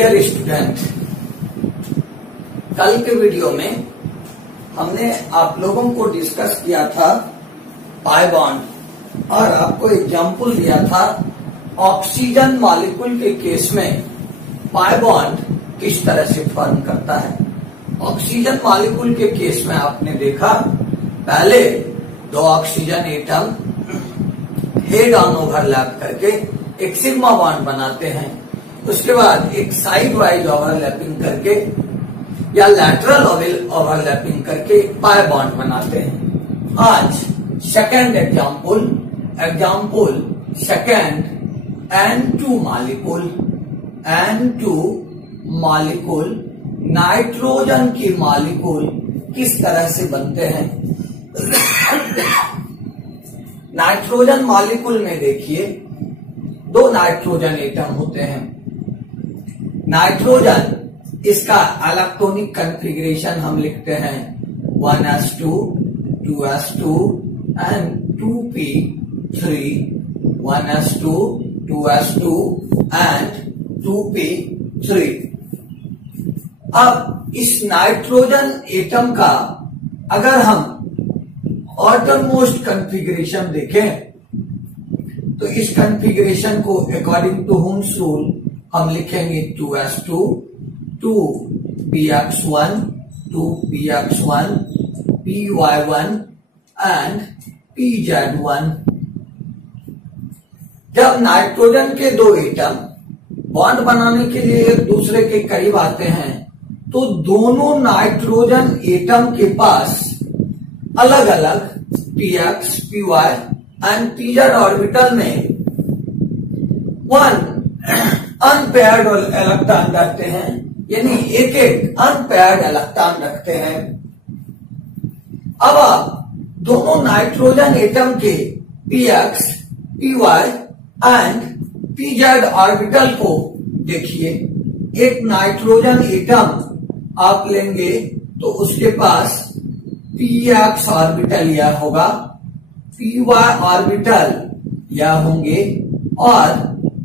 Dear student, कल के video में हमने आप लोगों को डिस्कस किया था पाई बॉन्ड और आपको एग्जाम्पल दिया था ऑक्सीजन मॉलिक्यूल के केस में पाई बॉन्ड किस तरह से फॉर्म करता है। ऑक्सीजन मॉलिक्यूल के केस में आपने देखा पहले दो oxygen atom head on overlap करके एक सिग्मा बॉन्ड बनाते हैं, उसके बाद एक साइड वाइज ओवरलैपिंग करके या लैटरल ओवरलैपिंग करके पाई बॉन्ड बनाते हैं। आज second example second N2 molecule nitrogen की मॉलिक्यूल किस तरह से बनते हैं। नाइट्रोजन मॉलिक्यूल में देखिए दो नाइट्रोजन एटम होते हैं। नाइट्रोजन इसका इलेक्ट्रॉनिक कॉन्फ़िगरेशन हम लिखते हैं 1s2 2s2 and 2p3 1s2 2s2 and 2p3। अब इस नाइट्रोजन एटम का अगर हम ऑर्डरमोस्ट कॉन्फ़िगरेशन देखें तो इस कॉन्फ़िगरेशन को अकॉर्डिंग टू हुम्स रूल हम लिखेंगे 2s2 2px1 2px1 py1 and pz1। जब नाइट्रोजन के दो एटम बॉन्ड बनाने के लिए एक दूसरे के करीब आते हैं तो दोनों नाइट्रोजन एटम के पास अलग अलग px py and pz orbital में वन अनपेयर्ड इलेक्ट्रॉन रखते हैं, यानी एक एक अनपेयर्ड इलेक्ट्रॉन रखते हैं। अब आप दोनों नाइट्रोजन एटम के px py and pz orbital को देखिए। एक नाइट्रोजन एटम आप लेंगे तो उसके पास px ऑर्बिटल यह होगा, py ऑर्बिटल यह होंगे और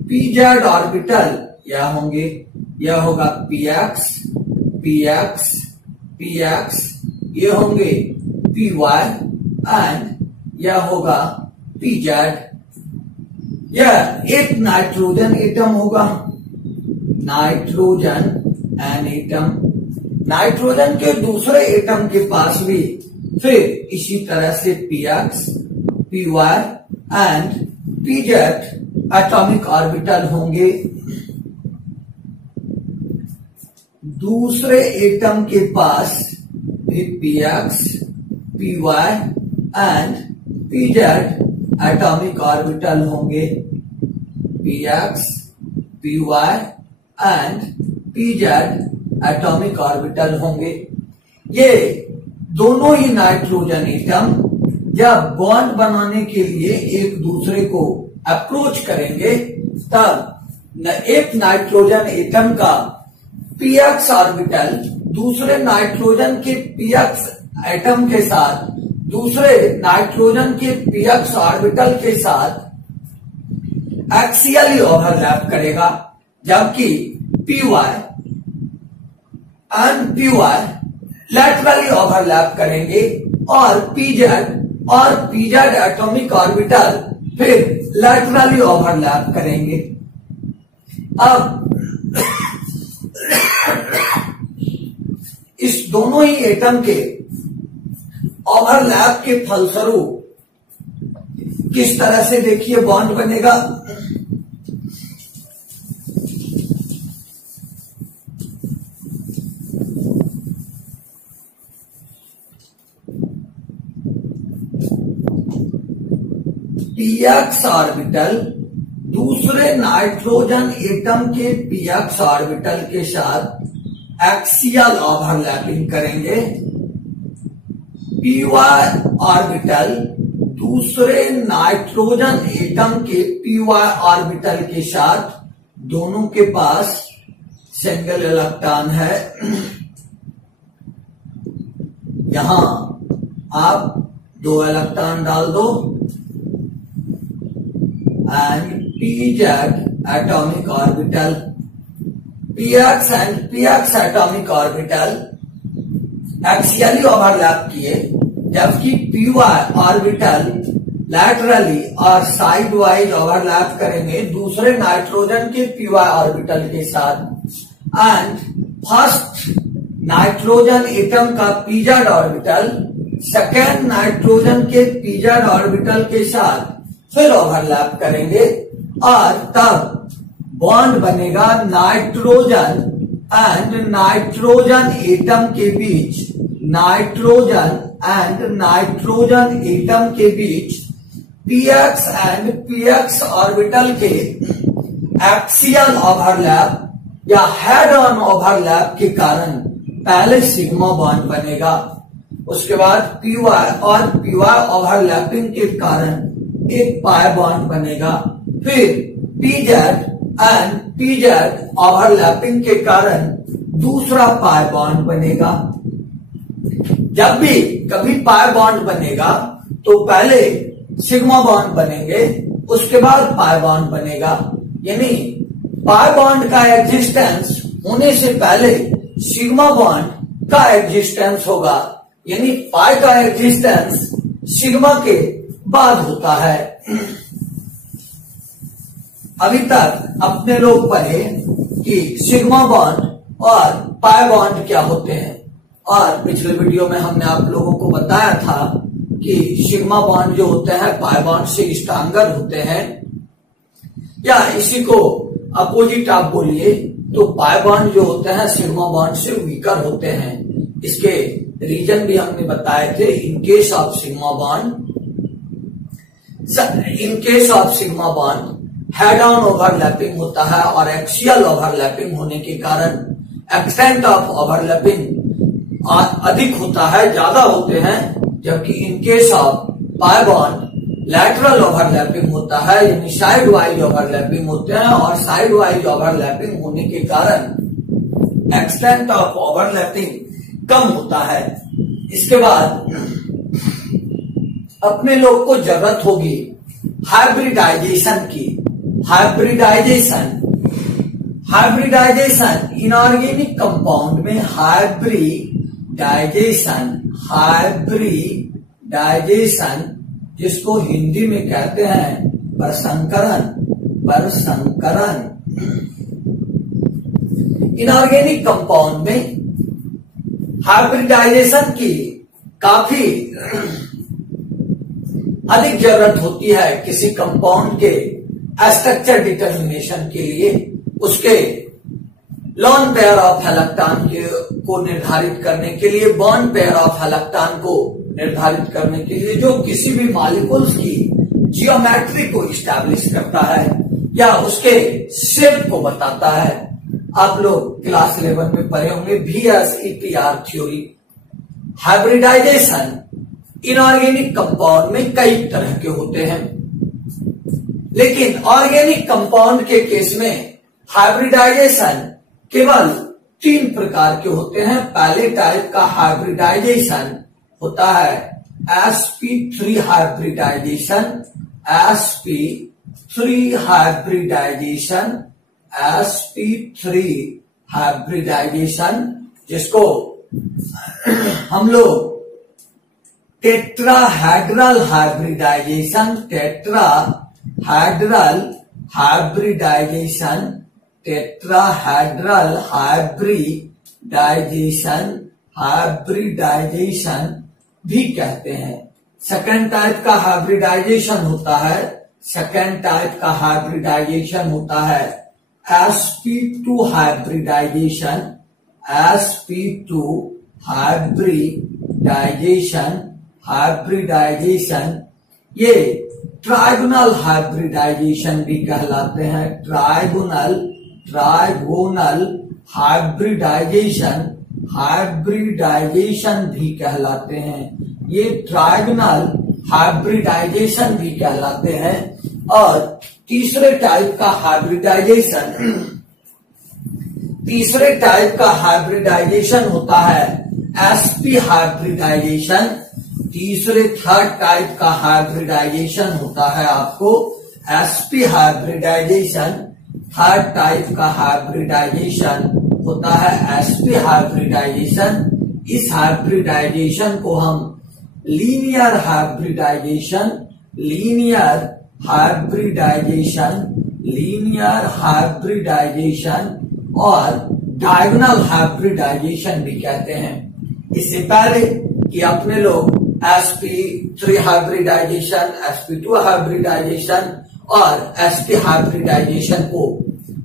pz ऑर्बिटल यह होंगे। यह होगा px px px, ये होंगे py एंड यह होगा pz। यह एक नाइट्रोजन एटम होगा, नाइट्रोजन एन एटम। नाइट्रोजन के दूसरे एटम के पास भी फिर इसी तरह से px py and pz atomic orbital होंगे। दूसरे एटम के पास भी px py and pz atomic orbital होंगे। px py and pz atomic orbital होंगे। ये दोनों ही नाइट्रोजन एटम जब बॉन्ड बनाने के लिए एक दूसरे को अप्रोच करेंगे तब एक नाइट्रोजन एटम का px ऑर्बिटल दूसरे नाइट्रोजन के px एटम के साथ दूसरे नाइट्रोजन के px ऑर्बिटल के साथ एक्सियली ओवरलैप करेगा, जबकि py and py laterally overlap करेंगे और pz एटॉमिक ऑर्बिटल फिर लैटरली ओवरलैप करेंगे। अब इस दोनों ही एटम के ओवरलैप के फलस्वरूप किस तरह से देखिए बॉन्ड बनेगा। px ऑर्बिटल दूसरे नाइट्रोजन एटम के px ऑर्बिटल के साथ एक्सियल ओवरलैपिंग करेंगे। py ऑर्बिटल दूसरे नाइट्रोजन एटम के py ऑर्बिटल के साथ दोनों के पास सिंगल इलेक्ट्रॉन है। यहां आप दो इलेक्ट्रॉन डाल दो and pz atomic orbital px and px atomic orbital axially overlap किए, जबकि py ऑर्बिटल लैटरली और साइड वाइज ओवरलैप करेंगे दूसरे नाइट्रोजन के py ऑर्बिटल के साथ। एंड फर्स्ट नाइट्रोजन एटम का pz ऑर्बिटल सेकेंड नाइट्रोजन के pz ऑर्बिटल के साथ फिर ओवरलैप करेंगे और तब बॉन्ड बनेगा नाइट्रोजन एंड नाइट्रोजन एटम के बीच, नाइट्रोजन एंड नाइट्रोजन एटम के बीच px एंड px ऑर्बिटल के एक्सियल ओवरलैप या हेड ऑन ओवरलैप के कारण पहले सिग्मा बॉन्ड बनेगा, उसके बाद py और py ओवरलैपिंग के कारण एक पाई बॉन्ड बनेगा, फिर pz एंड pz ओवरलैपिंग के कारण दूसरा पाई बॉन्ड बनेगा। जब भी कभी पाई बॉन्ड बनेगा तो पहले सिग्मा बॉन्ड बनेंगे, उसके बाद पाई बॉन्ड बनेगा। यानी पाई बॉन्ड का एग्जिस्टेंस होने से पहले सिग्मा बॉन्ड का एग्जिस्टेंस होगा, यानी पाई का एग्जिस्टेंस सिग्मा के बाद होता है। अभी तक अपने लोग पढ़े कि सिग्मा बॉन्ड और पाई बॉन्ड क्या होते हैं, और पिछले वीडियो में हमने आप लोगों को बताया था कि सिग्मा बॉन्ड जो होते हैं पाई बॉन्ड से स्ट्रांगर होते हैं, या इसी को अपोजिट आप बोलिए तो पाई बॉन्ड जो होते हैं सिग्मा बॉन्ड से वीकर होते हैं। इसके रीजन भी हमने बताए थे। In case of sigma bond head on overlapping होता है और एक्सियल ओवरलैपिंग होने के कारण एक्सटेंट ऑफ ओवरलैपिंग अधिक होता है, ज्यादा होते हैं, जबकि in case of pi bond lateral overlapping होता है, यानी साइड वाइज ओवरलैपिंग होते हैं, और साइड वाइज ओवरलैपिंग होने के कारण एक्सटेंट ऑफ ओवरलैपिंग कम होता है। इसके बाद अपने लोग को जरूरत होगी हाइब्रिडाइजेशन की। हाइब्रिडाइजेशन इनऑर्गेनिक कंपाउंड में हाइब्रिडाइजेशन जिसको हिंदी में कहते हैं परसंकरण। इनऑर्गेनिक कंपाउंड में हाइब्रिडाइजेशन की काफी अधिक जरूरत होती है किसी कंपाउंड के स्ट्रक्चर डिटर्मिनेशन के लिए, उसके लॉन पेयर ऑफ हैलक्टान को निर्धारित करने के लिए, बॉन्ड पेयर ऑफ हैलक्टान को निर्धारित करने के लिए, जो किसी भी मॉलिक्यूल्स की जियोमेट्री को इस्टेब्लिश करता है या उसके शेप को बताता है। आप लोग क्लास 11 में पढ़े होंगे VSEPR theory. Hybridisation inorganic compound में कई तरह के होते हैं, लेकिन ऑर्गेनिक कंपाउंड के केस में हाइब्रिडाइजेशन केवल 3 प्रकार के होते हैं। पहले टाइप का हाइब्रिडाइजेशन होता है sp3 हाइब्रिडाइजेशन, जिसको हम लोग टेट्राहेड्रल हाइब्रिडाइजेशन भी कहते हैं। सेकेंड टाइप का हाइब्रिडाइजेशन होता है sp2 हाइब्रिडाइजेशन। ये ट्राइगोनल हाइब्रिडाइजेशन भी कहलाते हैं। ट्राइगोनल हाइब्रिडाइजेशन भी कहलाते हैं। ये ट्राइगोनल हाइब्रिडाइजेशन भी कहलाते हैं। और तीसरे टाइप का हाइब्रिडाइजेशन होता है sp हाइब्रिडाइजेशन। थर्ड टाइप का हाइब्रिडाइजेशन होता है आपको sp हाइब्रिडाइजेशन। थर्ड टाइप का हाइब्रिडाइजेशन होता है sp हाइब्रिडाइजेशन। इस हाइब्रिडाइजेशन को हम लीनियर हाइब्रिडाइजेशन, लीनियर हाइब्रिडाइजेशन और डायगोनल हाइब्रिडाइजेशन भी कहते हैं। इससे पहले कि अपने लोग sp3 हाइब्रिडाइजेशन, sp2 हाइब्रिडाइजेशन और sp हाइब्रिडाइजेशन को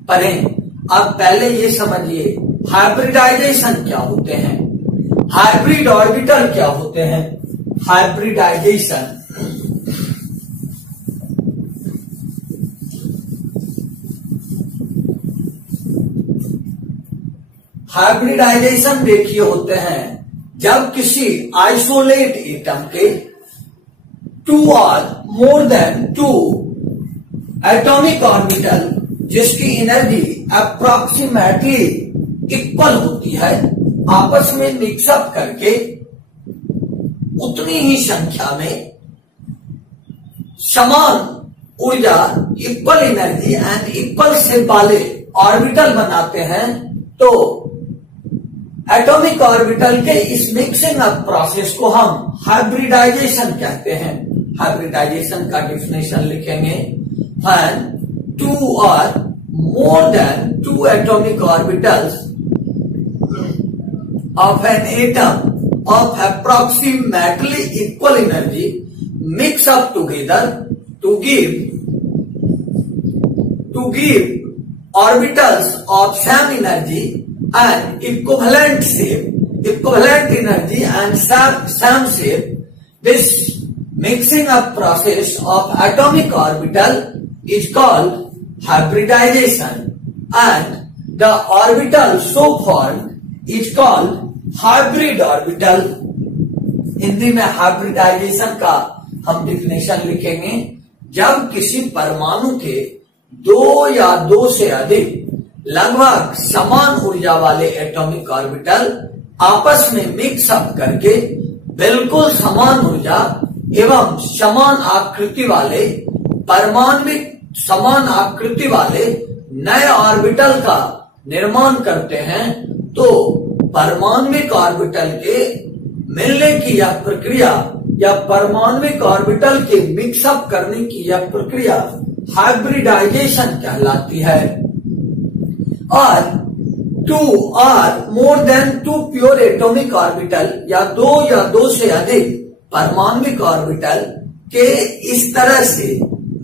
पढ़ें, अब पहले ये समझिए हाइब्रिडाइजेशन क्या होते हैं, हाइब्रिड ऑर्बिटल क्या होते हैं। हाइब्रिडाइजेशन देखिए होते हैं जब किसी आइसोलेट एटम के 2 और मोर देन 2 एटॉमिक ऑर्बिटल जिसकी एनर्जी अप्रोक्सीमेटली इक्वल होती है, आपस में मिक्सअप करके उतनी ही संख्या में समान ऊर्जा, equal energy and equal shape वाले ऑर्बिटल बनाते हैं। तो एटॉमिक ऑर्बिटल के इस मिक्सिंग अप प्रोसेस को हम हाइब्रिडाइजेशन कहते हैं। हाइब्रिडाइजेशन का डेफिनेशन लिखेंगे, व्हेन 2 और more than 2 atomic orbitals of an atom of approximately equal energy mix up together to give orbitals of same energy and equivalent shape, equivalent energy and same shape. This mixing up process of atomic orbital is called hybridization, and the orbital so formed is called hybrid orbital. Hindi में hybridisation का हम definition लिखेंगे, जब किसी परमाणु के 2 या 2 से अधिक लगभग समान ऊर्जा वाले एटॉमिक ऑर्बिटल आपस में मिक्सअप करके बिल्कुल समान ऊर्जा एवं समान आकृति वाले परमाणविक समान आकृति वाले नए ऑर्बिटल का निर्माण करते हैं। तो परमाणविक ऑर्बिटल के मिलने की यह प्रक्रिया या परमाणविक ऑर्बिटल के मिक्सअप करने की यह प्रक्रिया हाइब्रिडाइजेशन कहलाती है। और 2 और more than 2 pure atomic orbital या 2 से अधिक परमाणविक ऑर्बिटल के इस तरह से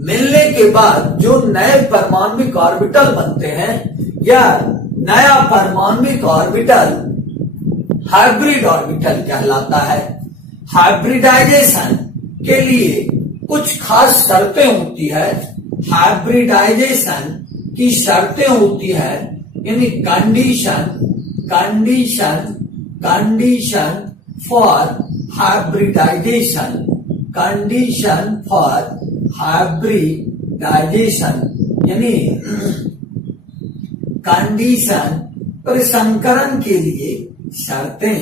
मिलने के बाद जो नए परमाणविक ऑर्बिटल बनते हैं, या नया परमाणविक ऑर्बिटल हाइब्रिड ऑर्बिटल कहलाता है। हाइब्रिडाइजेशन के लिए कुछ खास शर्तें होती है। हाइब्रिडाइजेशन की शर्तें होती है, यानी कंडीशन फॉर हाइब्रिडाइजेशन, यानी कंडीशन प्रसंकरण के लिए शर्तें,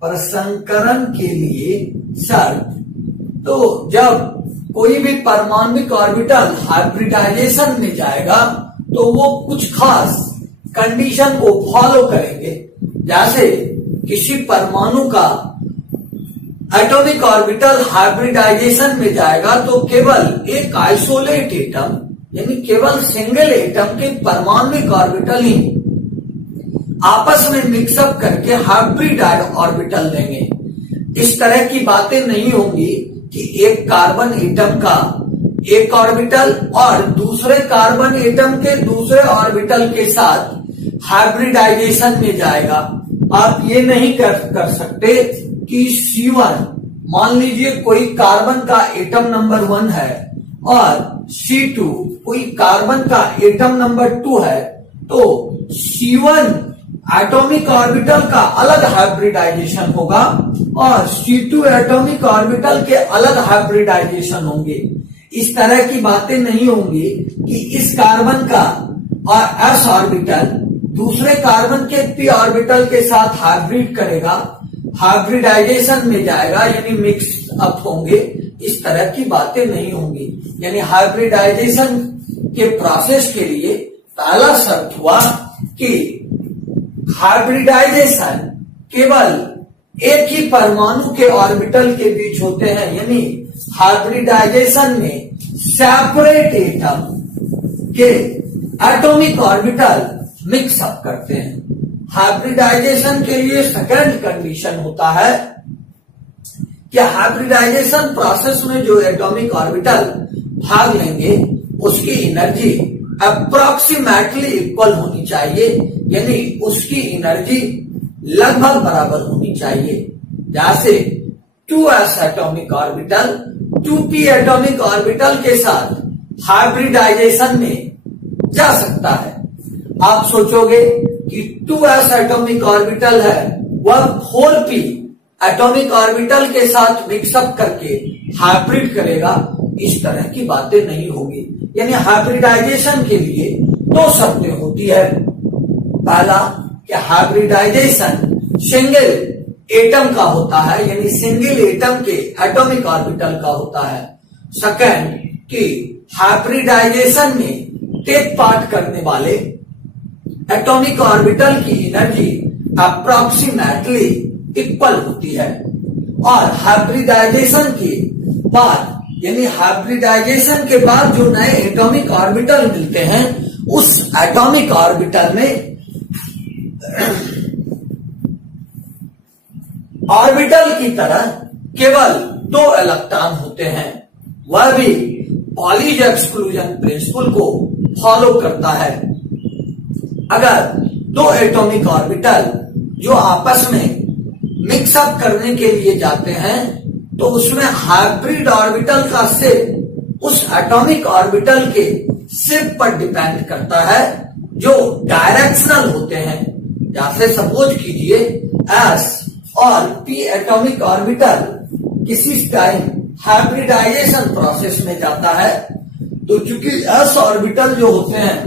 प्रसंकरण के लिए शर्त। तो जब कोई भी परमाणविक ऑर्बिटल हाइब्रिडाइजेशन में जाएगा तो वो कुछ खास कंडीशन को फॉलो करेंगे। जैसे किसी परमाणु का एटॉमिक ऑर्बिटल हाइब्रिडाइजेशन में जाएगा तो केवल एक आइसोलेट एटम, यानी केवल सिंगल एटम के परमाणविक ऑर्बिटल ही आपस में मिक्सअप करके हाइब्रिड ऑर्बिटल देंगे। इस तरह की बातें नहीं होंगी कि एक कार्बन एटम का एक ऑर्बिटल और दूसरे कार्बन एटम के दूसरे ऑर्बिटल के साथ हाइब्रिडाइजेशन में जाएगा। आप ये नहीं कर सकते कि C1, मान लीजिए कोई कार्बन का एटम नंबर 1 है और C2 कोई कार्बन का एटम नंबर 2 है, तो C1 एटॉमिक ऑर्बिटल का अलग हाइब्रिडाइजेशन होगा और C2 एटॉमिक ऑर्बिटल के अलग हाइब्रिडाइजेशन होंगे। इस तरह की बातें नहीं होंगी कि इस कार्बन का और S ऑर्बिटल दूसरे कार्बन के P ऑर्बिटल के साथ हाइब्रिड करेगा, हाइब्रिडाइजेशन में जाएगा, यानी मिक्स अप होंगे, इस तरह की बातें नहीं होंगी। यानी हाइब्रिडाइजेशन के प्रोसेस के लिए पहला शर्त हुआ कि हाइब्रिडाइजेशन केवल एक ही परमाणु के ऑर्बिटल के बीच होते हैं, यानी हाइब्रिडाइजेशन में सेपरेट एटम के एटॉमिक ऑर्बिटल मिक्स अप करते हैं। हाइब्रिडाइजेशन के लिए सेकंड कंडीशन होता है कि हाइब्रिडाइजेशन प्रोसेस में जो एटॉमिक ऑर्बिटल भाग लेंगे उसकी एनर्जी अप्रोक्सीमेटली इक्वल होनी चाहिए, यानी उसकी एनर्जी लगभग बराबर होनी चाहिए। जैसे 2s atomic orbital 2p atomic orbital के साथ हाइब्रिडाइजेशन में जा सकता है। आप सोचोगे कि 2s एटॉमिक ऑर्बिटल है वह 4p एटॉमिक ऑर्बिटल के साथ मिक्सअप करके हाइब्रिड करेगा, इस तरह की बातें नहीं होगी। यानी हाइब्रिडाइजेशन के लिए दो शर्तें होती है। पहला कि हाइब्रिडाइजेशन सिंगल एटम का होता है, यानी सिंगल एटम के एटॉमिक ऑर्बिटल का होता है। सेकंड कि हाइब्रिडाइजेशन में टेक पार्ट करने वाले एटॉमिक ऑर्बिटल की एनर्जी अप्रोक्सीमेटली इक्वल होती है। और हाइब्रिडाइजेशन के बाद, यानी हाइब्रिडाइजेशन के बाद जो नए एटॉमिक ऑर्बिटल मिलते हैं उस एटॉमिक ऑर्बिटल में ऑर्बिटल की तरह केवल 2 इलेक्ट्रॉन होते हैं। वह भी पॉलीज एक्सक्लूजन प्रिंसिपल को फॉलो करता है। अगर 2 एटॉमिक ऑर्बिटल जो आपस में मिक्सअप करने के लिए जाते हैं तो उसमें हाइब्रिड ऑर्बिटल का शिप उस एटॉमिक ऑर्बिटल के शिप पर डिपेंड करता है जो डायरेक्शनल होते हैं। जैसे सपोज कीजिए s और p एटॉमिक ऑर्बिटल किसी टाइम हाइब्रिडाइजेशन प्रोसेस में जाता है तो चूंकि s ऑर्बिटल जो होते हैं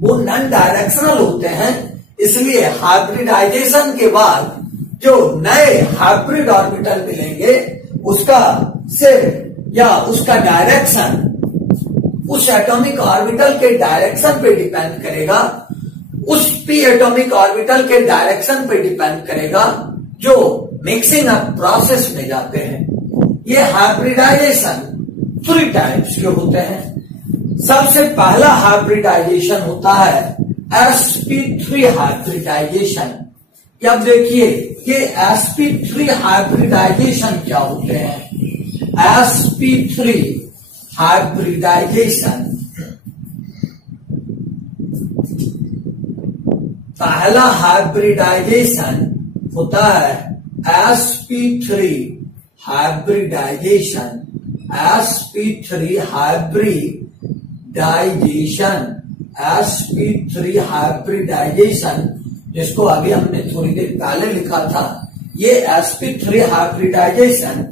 वो नॉन डायरेक्शनल होते हैं, इसलिए हाइब्रिडाइजेशन के बाद जो नए हाइब्रिड ऑर्बिटल मिलेंगे उसका शिप या उसका डायरेक्शन उस एटॉमिक ऑर्बिटल के डायरेक्शन पे डिपेंड करेगा, उस p एटॉमिक ऑर्बिटल के डायरेक्शन पे डिपेंड करेगा जो मिक्सिंग अप प्रोसेस में जाते हैं। ये हाइब्रिडाइजेशन 3 टाइप्स के होते हैं। सबसे पहला हाइब्रिडाइजेशन होता है sp3 हाइब्रिडाइजेशन। अब देखिए ये sp3 हाइब्रिडाइजेशन क्या होते हैं। sp3 हाइब्रिडाइजेशन, पहला हाइब्रिडाइजेशन होता है sp3 hybridisation. sp3 hybridisation, sp3 hybridisation जिसको अभी हमने थोड़ी देर पहले लिखा था, ये sp3 hybridisation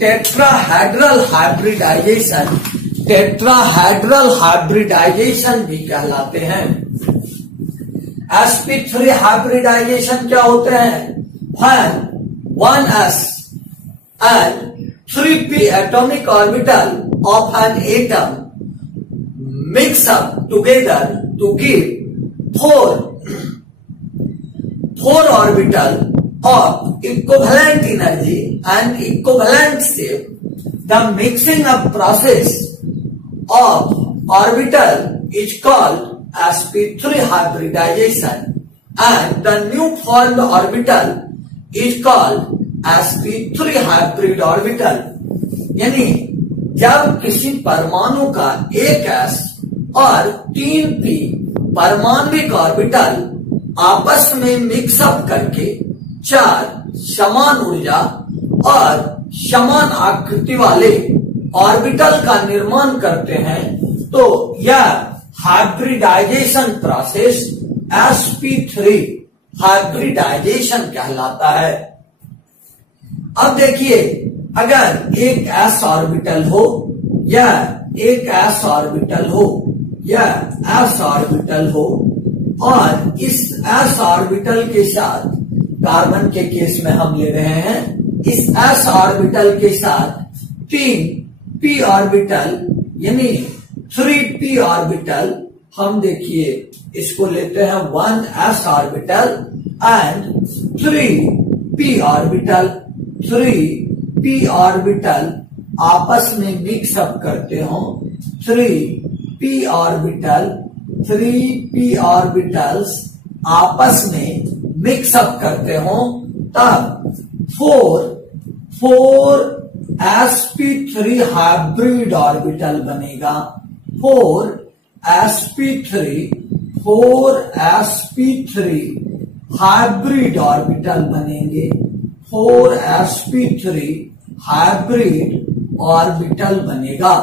tetrahedral hybridisation, tetrahedral hybridisation भी कहलाते हैं। sp3 हाइब्रिडाइजेशन क्या होते हैं? When 1s and 3p atomic orbital of an atom mix up together to give 4 orbital of equivalent energy and equivalent shape. The mixing up process of orbital is called sp3 hybridization and the new formed orbital is called sp3 hybrid orbital। यानी जब किसी परमाणु का एक s और 3p परमाणविक orbital आपस में mix up करके 4 समान ऊर्जा और समान आकृति वाले ऑर्बिटल का निर्माण करते हैं तो यह हाइब्रिडाइजेशन प्रोसेस sp3 हाइब्रिडाइजेशन कहलाता है। अब देखिए अगर एक s ऑर्बिटल हो या एक s ऑर्बिटल हो या s ऑर्बिटल हो और इस s ऑर्बिटल के साथ कार्बन के केस में हम ले रहे हैं इस s ऑर्बिटल के साथ 3 p ऑर्बिटल यानी 3p ऑर्बिटल, हम देखिए इसको लेते हैं 1s orbital and 3p orbital. 3p orbital आपस में मिक्सअप करते हो, 3p ऑर्बिटल्स आपस में मिक्सअप करते हो, तब 4sp3 हाइब्रिड ऑर्बिटल बनेगा। 4sp3 हाइब्रिड ऑर्बिटल बनेंगे। 4sp3 हाइब्रिड ऑर्बिटल बनेगा,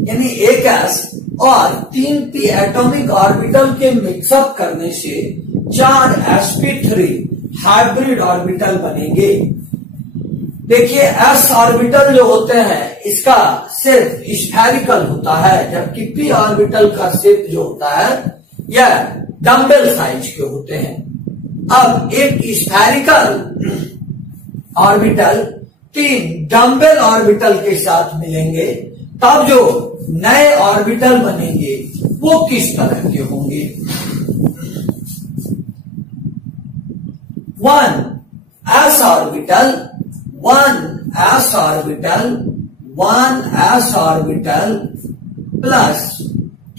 यानी एक s और 3p एटॉमिक ऑर्बिटल के मिक्सअप करने से 4sp3 हाइब्रिड ऑर्बिटल बनेंगे। देखिए s ऑर्बिटल जो होते हैं इसका शेप स्फेरिकल होता है, जबकि p ऑर्बिटल का शेप जो होता है यह डम्बल साइज के होते हैं। अब एक स्फेरिकल ऑर्बिटल 3 डम्बल ऑर्बिटल के साथ मिलेंगे, तब जो नए ऑर्बिटल बनेंगे वो किस तरह के होंगे। 1s orbital plus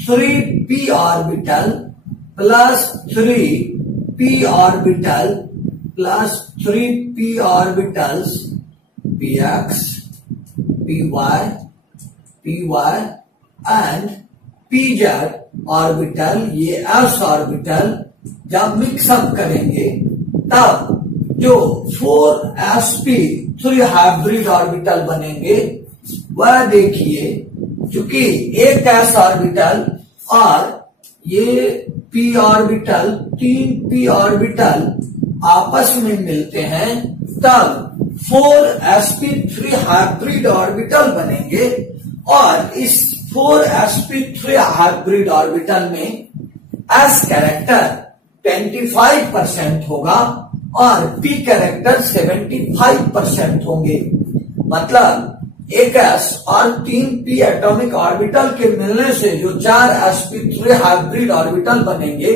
3p orbital plus 3p orbital plus 3p orbitals px, py and pz orbital, ये s ऑर्बिटल जब मिक्सअप करेंगे तब जो 4sp3 हाइब्रिड ऑर्बिटल बनेंगे वह देखिए, चूंकि एक s ऑर्बिटल और ये p ऑर्बिटल 3p ऑर्बिटल आपस में मिलते हैं, तब 4sp3 हाइब्रिड ऑर्बिटल बनेंगे और इस 4sp3 हाइब्रिड ऑर्बिटल में s कैरेक्टर 25% होगा और p कैरेक्टर 75% होंगे। मतलब एक s और 3p एटॉमिक ऑर्बिटल के मिलने से जो 4sp3 हाइब्रिड ऑर्बिटल बनेंगे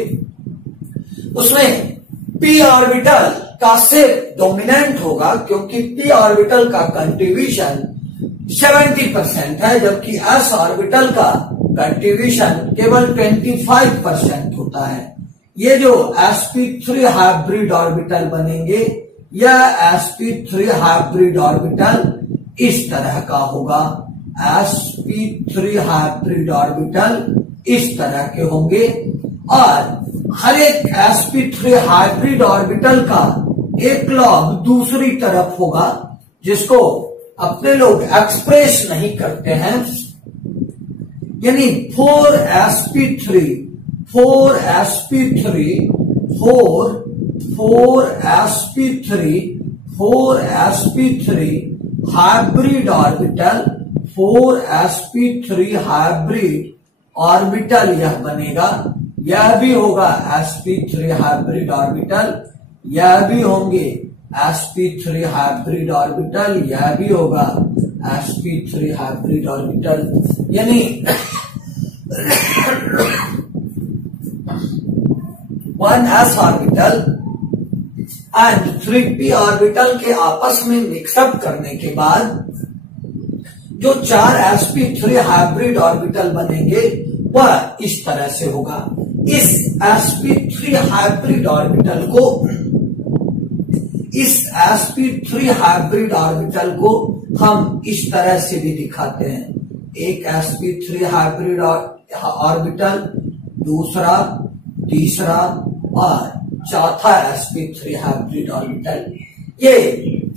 उसमें p ऑर्बिटल का शेप डोमिनेंट होगा, क्योंकि p ऑर्बिटल का कंट्रीब्यूशन 70% है, जबकि s ऑर्बिटल का कंट्रीब्यूशन केवल 25% होता है। ये जो sp3 हाइब्रिड ऑर्बिटल बनेंगे, यह sp3 हाइब्रिड ऑर्बिटल इस तरह का होगा। sp3 हाइब्रिड ऑर्बिटल इस तरह के होंगे और हर एक sp3 हाइब्रिड ऑर्बिटल का एक लॉग दूसरी तरफ होगा, जिसको अपने लोग एक्सप्रेस नहीं करते हैं, यानी 4sp3 hybrid orbital 4sp3 hybrid orbital यह बनेगा। यह भी होगा sp3 हाइब्रिड ऑर्बिटल, यह भी होंगे sp3 हाइब्रिड ऑर्बिटल, यह भी होगा sp3 हाइब्रिड ऑर्बिटल, यानी 1s orbital and 3p orbital के आपस में मिक्सअप करने के बाद जो 4sp3 हाइब्रिड ऑर्बिटल बनेंगे वह इस तरह से होगा। इस sp3 हाइब्रिड ऑर्बिटल को हम इस तरह से भी दिखाते हैं, एक sp3 हाइब्रिड ऑर्बिटल, दूसरा, तीसरा और चौथा sp3 हाइब्रिड ऑर्बिटल। ये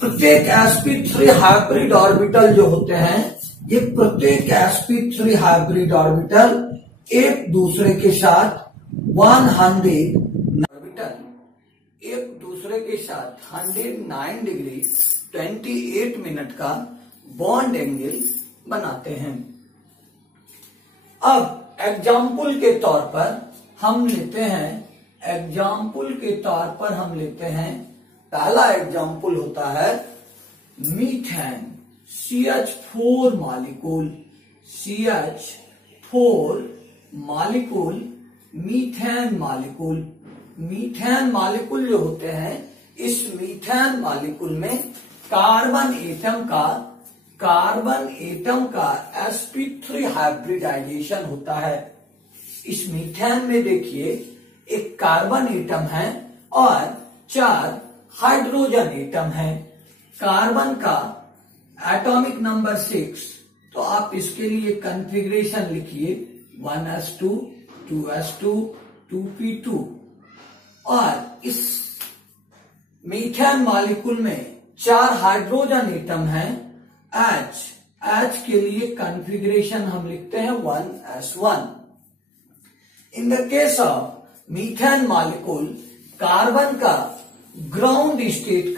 प्रत्येक sp3 हाइब्रिड ऑर्बिटल जो होते हैं, ये प्रत्येक sp3 हाइब्रिड ऑर्बिटल एक दूसरे के साथ 109 डिग्री 28 मिनट का बॉन्ड एंगल बनाते हैं। अब एग्जाम्पल के तौर पर हम लेते हैं पहला एग्जाम्पल होता है methane, CH4 molecule, CH4 molecule, methane molecule. Methane molecule जो होते हैं, इस मीथेन मॉलिक्यूल में कार्बन एटम का sp3 हाइब्रिडाइजेशन होता है। इस मीथेन में देखिए एक कार्बन एटम है और 4 हाइड्रोजन एटम है। कार्बन का एटॉमिक नंबर 6, तो आप इसके लिए कॉन्फ़िगरेशन लिखिए 1s2 2s2 2p2। और इस मीथेन मॉलिक्यूल में 4 हाइड्रोजन एटम है। H के लिए कॉन्फ़िगरेशन हम लिखते हैं 1s1। In the case of methane molecule, carbon का ग्राउंड स्टेट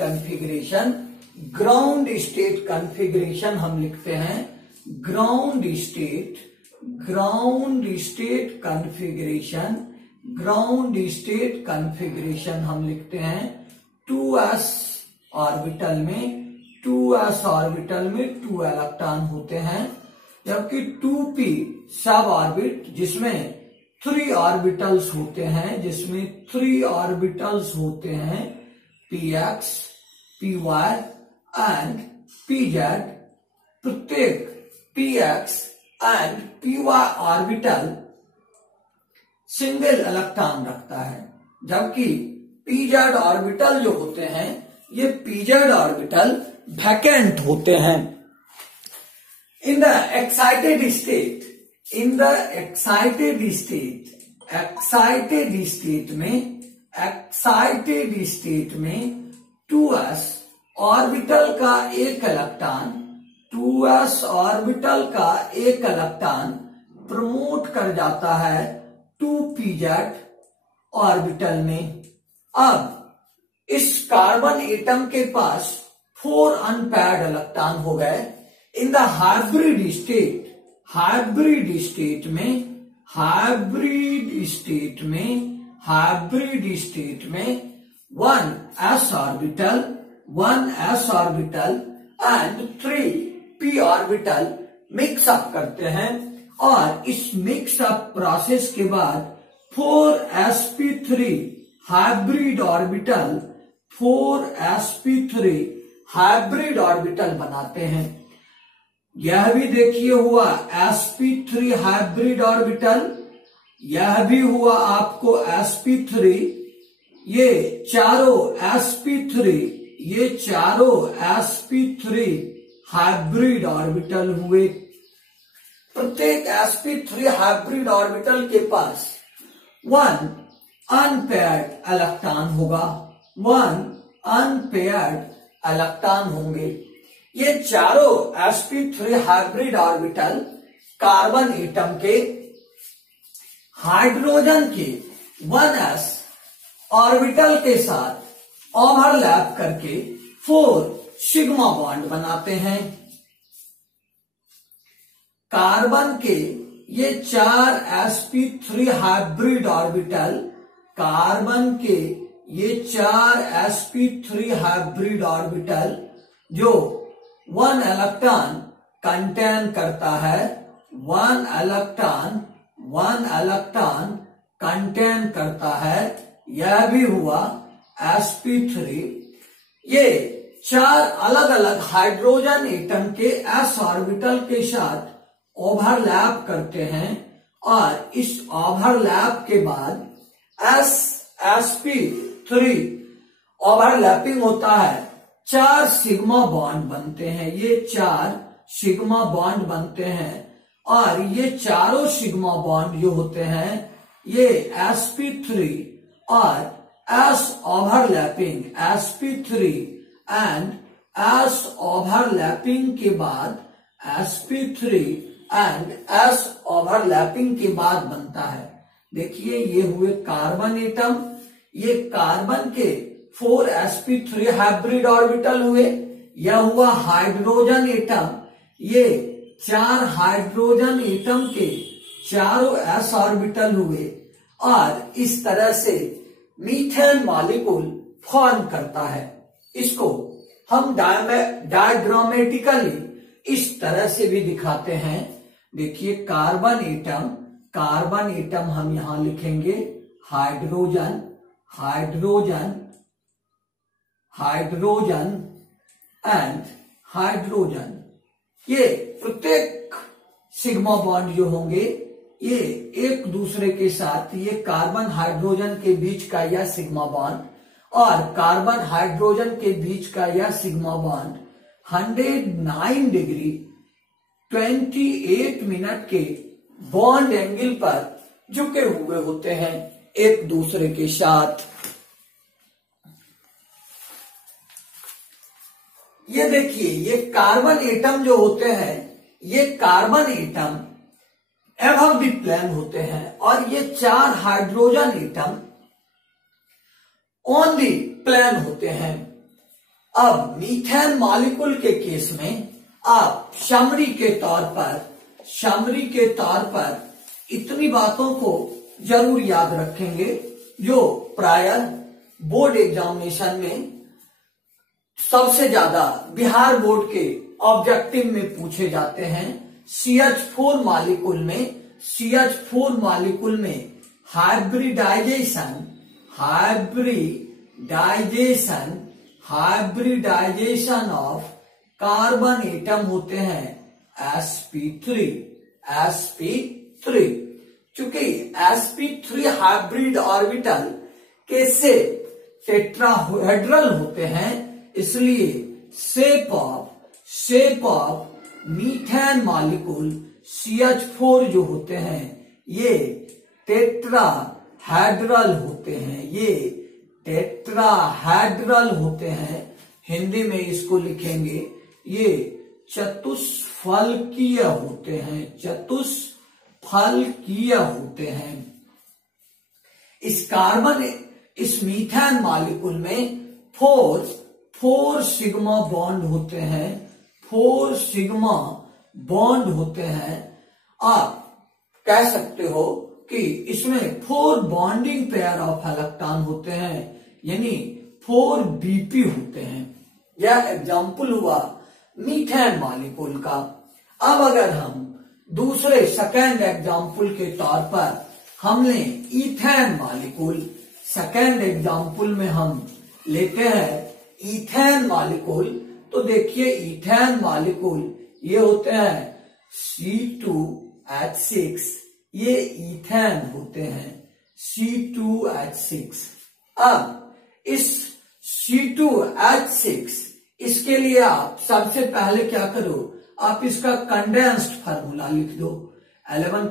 कॉन्फ़िगरेशन हम लिखते हैं ग्राउंड स्टेट कॉन्फ़िगरेशन हम लिखते हैं 2s ऑर्बिटल में 2 इलेक्ट्रॉन होते हैं, जबकि 2p सब ऑर्बिट जिसमें 3 ऑर्बिटल्स होते हैं, px, py एंड pz। प्रत्येक px and py orbital single electron रखता है, जबकि pz ऑर्बिटल जो होते हैं, ये pz ऑर्बिटल वैकेंट होते हैं। इन द एक्साइटेड स्टेट में 2s ऑर्बिटल का एक इलेक्ट्रॉन प्रमोट कर जाता है 2pz ऑर्बिटल में। अब इस कार्बन एटम के पास 4 अनपेयर्ड इलेक्ट्रॉन हो गए। इन द हाइब्रिड स्टेट में 1s orbital and 3p orbital mix up करते हैं, और इस मिक्स अप प्रोसेस के बाद 4sp3 हाइब्रिड ऑर्बिटल बनाते हैं। यह भी देखिए हुआ sp3 हाइब्रिड ऑर्बिटल, यह भी हुआ आपको sp3। ये चारों sp3 हाइब्रिड ऑर्बिटल हुए। प्रत्येक sp3 हाइब्रिड ऑर्बिटल के पास 1 अनपेयर्ड इलेक्ट्रॉन होगा, 1 अनपेयर्ड इलेक्ट्रॉन होंगे। ये चारों sp3 hybrid orbital carbon atom के हाइड्रोजन के 1s ऑर्बिटल के साथ ओवरलैप करके 4 सिग्मा बॉन्ड बनाते हैं। कार्बन के ये 4 sp3 हाइब्रिड ऑर्बिटल जो 1 इलेक्ट्रॉन कंटेन करता है, 1 इलेक्ट्रॉन कंटेन करता है, यह भी हुआ sp3। ये 4 अलग अलग हाइड्रोजन एटम के s ऑर्बिटल के साथ ओवरलैप करते हैं, और इस ओवरलैप के बाद sp3 ओवरलैपिंग होता है, 4 सिग्मा बॉन्ड बनते हैं। ये 4 सिग्मा बॉन्ड बनते हैं, और ये चारों सिग्मा बॉन्ड जो होते हैं, ये sp3 और s overlapping, sp3 and s overlapping के बाद, sp3 एंड s ओवरलैपिंग के बाद बनता है। देखिए ये हुए कार्बन एटम, ये कार्बन के 4 sp3 हाइब्रिड ऑर्बिटल हुए, यह हुआ हाइड्रोजन एटम, ये 4 हाइड्रोजन एटम के चारों s ऑर्बिटल हुए, और इस तरह से मीथेन मॉलिक्यूल फॉर्म करता है। इसको हम डायग्रामेटिकली इस तरह से भी दिखाते हैं। देखिए कार्बन एटम हम यहां लिखेंगे hydrogen, hydrogen, hydrogen and hydrogen. ये प्रत्येक सिग्मा बॉन्ड जो होंगे ये एक दूसरे के साथ, ये कार्बन हाइड्रोजन के बीच का यह सिग्मा बॉन्ड और कार्बन हाइड्रोजन के बीच का यह सिग्मा बॉन्ड 109 डिग्री 28 मिनट के बॉन्ड एंगल पर झुके हुए होते हैं एक दूसरे के साथ। ये देखिए ये कार्बन एटम जो होते हैं, ये carbon atom above the plane होते हैं और ये 4 hydrogen atom on the plane होते हैं। अब मीथेन मॉलिक्यूल के केस में आप समरी के तौर पर इतनी बातों को जरूर याद रखेंगे जो प्रायः बोर्ड एग्जामिनेशन में सबसे ज्यादा बिहार बोर्ड के ऑब्जेक्टिव में पूछे जाते हैं। CH4 मॉलिक्यूल में हाइब्रिडाइजेशन ऑफ कार्बन एटम होते हैं sp3। चूंकि sp3 हाइब्रिड ऑर्बिटल कैसे टेट्राहेड्रल होते हैं, इसलिए shape of methane molecule CH4 जो होते हैं ये टेट्राहेड्रल होते हैं। हिंदी में इसको लिखेंगे ये चतुष्फलकीय होते हैं। इस मीथेन मॉलिक्यूल में 4 सिग्मा बॉन्ड होते हैं। आप कह सकते हो कि इसमें 4 बॉन्डिंग पेयर ऑफ इलेक्ट्रॉन होते हैं, यानी 4 BP होते हैं। यह एग्जाम्पल हुआ मीथेन मॉलिक्यूल का। अब अगर हम दूसरे सेकेंड एग्जाम्पल के तौर पर हमने इथेन मॉलिक्यूल, सेकेंड एग्जाम्पल में हम लेते हैं इथेन मॉलिक्यूल। तो देखिए इथेन मॉलिक्यूल ये होते हैं C2H6, ये इथेन होते हैं C2H6। अब इस C2H6 इसके लिए आप सबसे पहले क्या करो, आप इसका कंडेंस्ड फार्मूला लिख दो। 11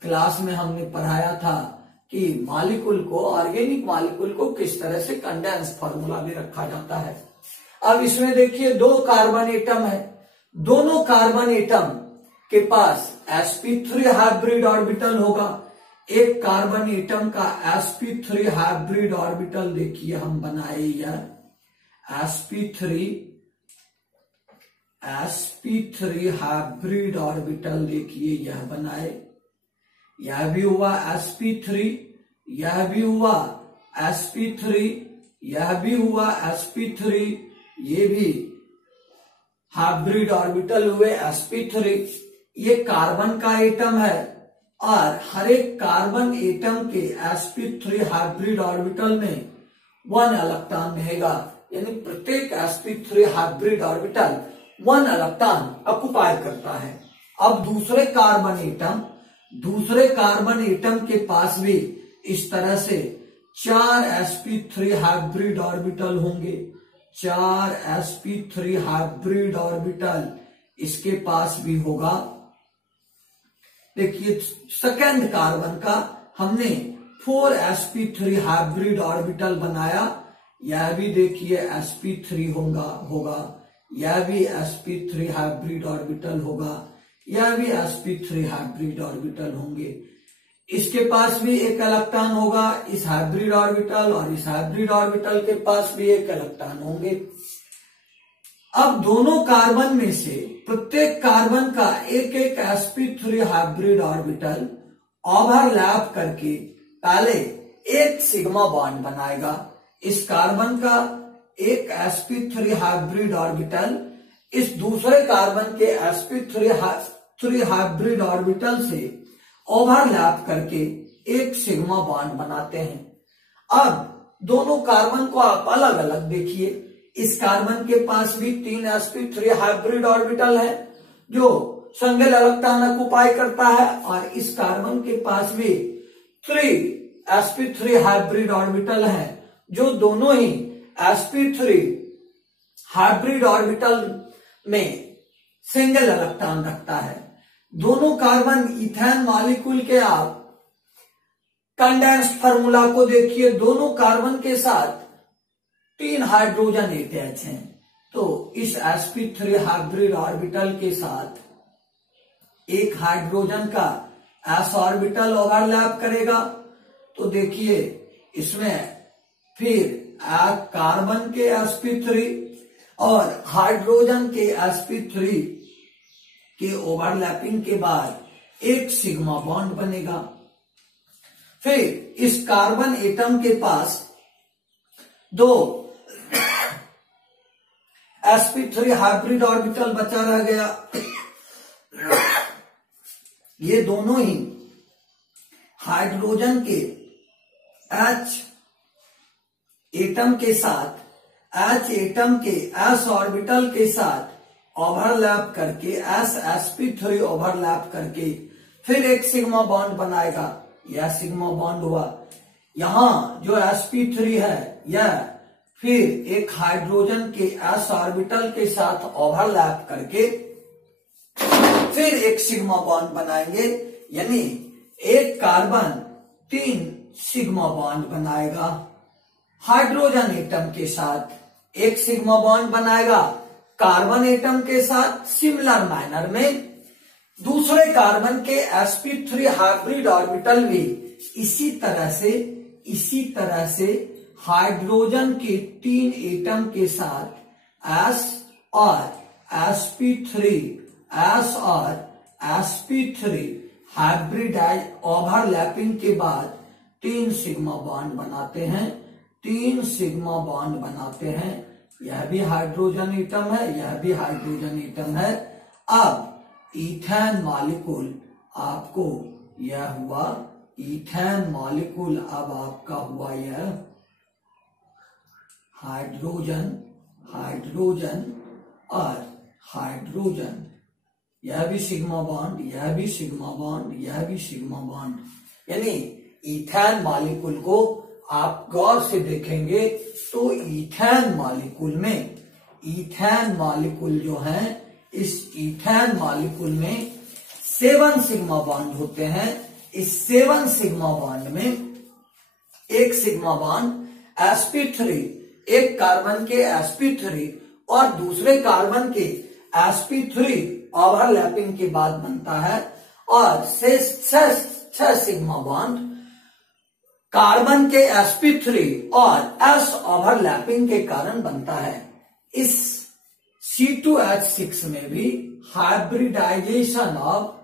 क्लास में हमने पढ़ाया था कि मॉलिक्यूल को, ऑर्गेनिक मॉलिक्यूल को किस तरह से कंडेंस्ड फार्मूला में रखा जाता है। अब इसमें देखिए 2 कार्बन एटम है, दोनों कार्बन एटम के पास sp3 हाइब्रिड ऑर्बिटल होगा। एक कार्बन एटम का sp3 हाइब्रिड ऑर्बिटल देखिए हम बनाए, यह sp3 हाइब्रिड ऑर्बिटल देखिए यह बनाए। यह भी हुआ sp3, यह भी हुआ sp3, यह भी हुआ sp3, ये भी हाइब्रिड ऑर्बिटल हुए sp3। ये कार्बन का एटम है और हर एक कार्बन एटम के sp3 हाइब्रिड ऑर्बिटल में 1 इलेक्ट्रॉन रहेगा, यानी प्रत्येक sp3 hybrid orbital 1 electron occupy करता है। अब दूसरे कार्बन एटम के पास भी इस तरह से 4 sp3 हाइब्रिड ऑर्बिटल होंगे, 4 sp3 हाइब्रिड ऑर्बिटल इसके पास भी होगा। देखिए सेकेंड कार्बन का हमने 4 sp3 हाइब्रिड ऑर्बिटल बनाया, यह भी देखिए sp3 होगा, यह भी sp3 हाइब्रिड ऑर्बिटल होगा, यह भी sp3 हाइब्रिड ऑर्बिटल होंगे। इसके पास भी एक इलेक्ट्रॉन होगा, इस हाइब्रिड ऑर्बिटल और इस हाइब्रिड ऑर्बिटल के पास भी एक इलेक्ट्रॉन होंगे। अब दोनों कार्बन में से प्रत्येक कार्बन का एक एक sp3 हाइब्रिड ऑर्बिटल ओवरलैप करके पहले एक सिग्मा बॉन्ड बनाएगा। इस कार्बन का एक sp3 हाइब्रिड ऑर्बिटल इस दूसरे कार्बन के sp3 हाइब्रिड ऑर्बिटल से ओवरलैप करके एक सिग्मा बॉन्ड बनाते हैं। अब दोनों कार्बन को आप अलग अलग देखिए। इस कार्बन के पास भी 3 sp3 हाइब्रिड ऑर्बिटल है जो सिंगल इलेक्ट्रॉन ऑक्युपाई करता है, और इस कार्बन के पास भी 3 sp3 हाइब्रिड ऑर्बिटल है जो दोनों ही sp3 हाइब्रिड ऑर्बिटल में सिंगल इलेक्ट्रॉन रखता है। दोनों कार्बन इथेन मॉलिक्यूल के आप कंडेंस्ड फार्मूला को देखिए। दोनों कार्बन के साथ 3 हाइड्रोजन अटैच हैं, तो इस sp3 हाइब्रिड ऑर्बिटल के साथ एक हाइड्रोजन का s ऑर्बिटल ओवरलैप करेगा। तो देखिए इसमें फिर कार्बन के sp3 और हाइड्रोजन के sp3 के ओवरलैपिंग के बाद एक सिग्मा बॉन्ड बनेगा। फिर इस कार्बन एटम के पास 2 sp3 हाइब्रिड ऑर्बिटल बचा रह गया। ये दोनों ही हाइड्रोजन के H एटम के साथ H एटम के S ऑर्बिटल के साथ ओवरलैप करके sp3 ओवरलैप करके फिर एक सिग्मा बॉन्ड बनाएगा। यह सिग्मा बॉन्ड हुआ। यहां जो sp3 है यह फिर एक हाइड्रोजन के s ऑर्बिटल के साथ ओवरलैप करके फिर एक सिग्मा बॉन्ड बनाएंगे, यानी एक कार्बन 3 सिग्मा बॉन्ड बनाएगा। हाइड्रोजन एटम के साथ एक सिग्मा बॉन्ड बनाएगा कार्बन एटम के साथ सिमिलर मैनर में। दूसरे कार्बन के sp3 हाइब्रिड ऑर्बिटल भी इसी तरह से हाइड्रोजन के 3 एटम के साथ S और sp3 हाइब्रिडाइज ओवरलैपिंग के बाद 3 सिग्मा बॉन्ड बनाते हैं। 3 सिग्मा बॉन्ड बनाते हैं। यह भी हाइड्रोजन एटम है, यह भी हाइड्रोजन एटम है। अब इथेन मॉलिक्यूल आपको यह हुआ, इथेन मॉलिक्यूल अब आपका हुआ यह हाइड्रोजन और हाइड्रोजन। यह भी सिग्मा बॉन्ड, यह भी सिग्मा बॉन्ड, यह भी सिग्मा बॉन्ड। यानी इथेन मॉलिक्यूल को आप गौर से देखेंगे तो इथेन मॉलिक्यूल जो है, इस इथेन मॉलिक्यूल में 7 सिग्मा बॉन्ड होते हैं। इस 7 सिग्मा बॉन्ड में एक सिग्मा बॉन्ड sp3 एक कार्बन के sp3 और दूसरे कार्बन के sp3 ओवरलैपिंग के बाद बनता है, और 6 सिग्मा बॉन्ड कार्बन के sp3 और s ओवरलैपिंग के कारण बनता है। इस C2H6 में भी हाइब्रिडाइजेशन ऑफ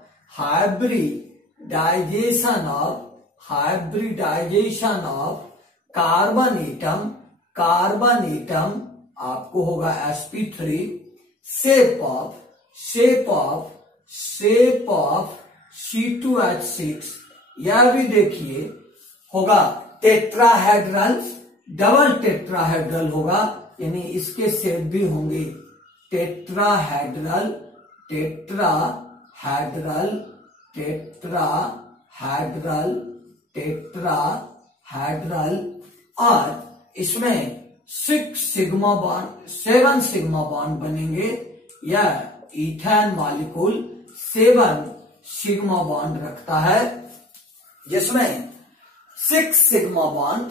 कार्बन एटम आपको होगा sp3 शेप ऑफ C2H6। यह भी देखिए होगा टेट्राहेड्रल, डबल टेट्राहेड्रल होगा, यानी इसके शेप भी होंगे टेट्राहेड्रल, और इसमें 7 सिग्मा बॉन्ड बनेंगे। यह इथेन मॉलिक्यूल 7 सिग्मा बॉन्ड रखता है, जिसमें 6 sigma bond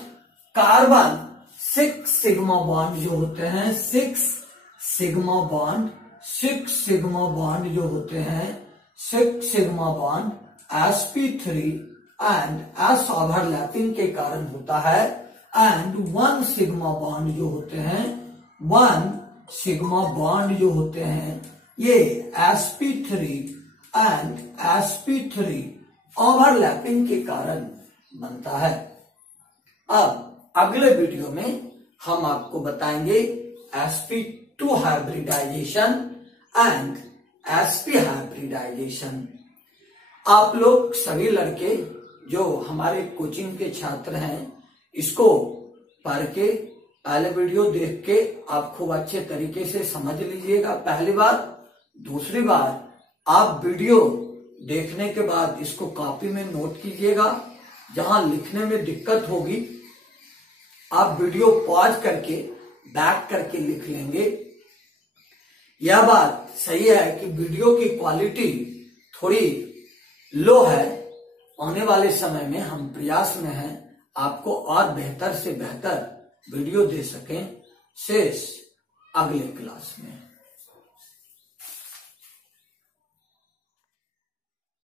carbon 6 sigma bond जो होते हैं 6 sigma bond sp3 and s overlapping के कारण होता है, एंड 1 सिग्मा बॉन्ड जो होते हैं ये sp3 एंड sp3 ओवरलैपिंग के कारण बनता है। अब अगले वीडियो में हम आपको बताएंगे sp2 hybridization and sp hybridisation. आप लोग सभी लड़के जो हमारे कोचिंग के छात्र हैं, इसको पढ़ के पहले वीडियो देख के आप खूब अच्छे तरीके से समझ लीजिएगा पहली बार। दूसरी बार आप वीडियो देखने के बाद इसको कॉपी में नोट कीजिएगा। जहां लिखने में दिक्कत होगी आप वीडियो पॉज करके बैक करके लिख लेंगे। यह बात सही है कि वीडियो की क्वालिटी थोड़ी लो है। आने वाले समय में हम प्रयास में हैं आपको और बेहतर से बेहतर वीडियो दे सकें। शेष अगले क्लास में।